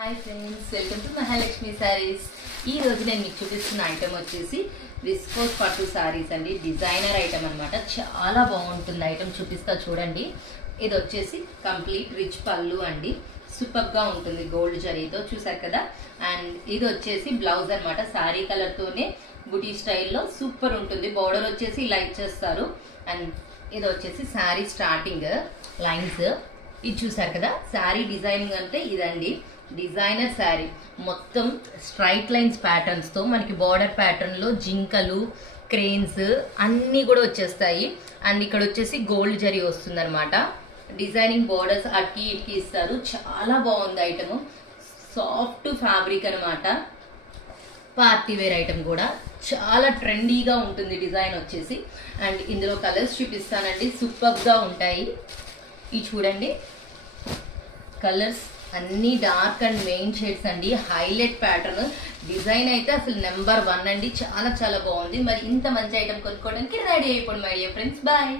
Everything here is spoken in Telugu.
Hi friends, welcome to Mahalakshmi saris. ఈ రోజు నేను మీకు చూపిస్తున్న ఐటమ్ వచ్చేసి విస్కోస్ పట్టు శారీస్ అండి. డిజైనర్ ఐటమ్ అనమాట. చాలా బాగుంటుంది ఐటమ్. చూపిస్తా చూడండి. ఇది వచ్చేసి కంప్లీట్ రిచ్ పళ్ళు అండి. సూపర్గా ఉంటుంది గోల్డ్ జరీతో, చూసారు కదా. అండ్ ఇది వచ్చేసి బ్లౌజ్ అనమాట. శారీ కలర్తోనే బుటీ స్టైల్లో సూపర్ ఉంటుంది. బార్డర్ వచ్చేసి ఇలా ఇచ్చేస్తారు. అండ్ ఇది వచ్చేసి శారీ స్టార్టింగ్ లైన్స్. ఇది చూసారు కదా. శారీ డిజైనింగ్ అంటే ఇదండి. డిజైనర్ శారీ మొత్తం స్ట్రైట్ లైన్స్ ప్యాటర్న్స్ తో మనకి బార్డర్ ప్యాటర్న్ లో జింకలు, క్రేన్స్ అన్నీ కూడా వచ్చేస్తాయి. అండ్ ఇక్కడ వచ్చేసి గోల్డ్ జరీ వస్తుంది అనమాట. డిజైనింగ్ బార్డర్స్ అట్కి ఇట్కి ఇస్తారు. చాలా బాగుంది ఐటమ్. సాఫ్ట్ ఫ్యాబ్రిక్ అనమాట. పార్టీ వేర్ ఐటమ్ కూడా చాలా ట్రెండీగా ఉంటుంది డిజైన్ వచ్చేసి. అండ్ ఇందులో కలర్స్ చూపిస్తానండి. సూపర్గా ఉంటాయి. ఇవి చూడండి. కలర్స్ అన్ని డార్క్ అండ్ మెయిన్ షేడ్స్ అండి. Highlight pattern. డిజైన్ అయితే అసలు నెంబర్ 1 అండి. చాలా చాలా బాగుంది. మరి ఇంత మంచి ఐటమ్ కొనుక్కోవడానికి రెడీ అయిపోండి మై డియర్ ఫ్రెండ్స్. బాయ్.